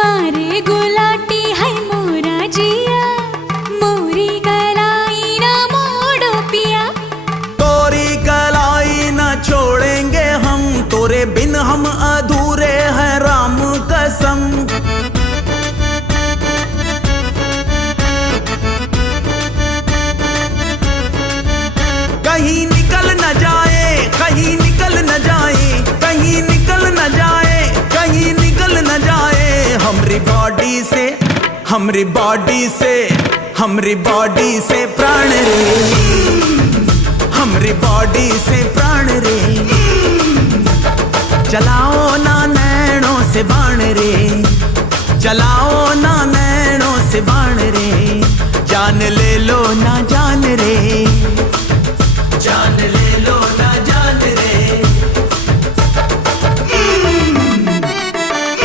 मारे गुलाटी है मोरा जिया, मोरी कलाई ना मोड़ो पिया। तोरी कलाई ना छोड़ेंगे हम, तोरे बिन हम अधूरे हैं राम कसम। कहीं निकल न जाए, कहीं निकल न जाए, कहीं निकल न जाए, कहीं निकल न जाए हमरी बॉडी से, हमरी बॉडी से, हमरी बॉडी से प्राण रे, हमरी बॉडी से प्राण रे। चलाओ ना नैनों से बाण रे, चलाओ ना नैनों से बाण रे। जान ले लो ना जान रे, जान ले लो।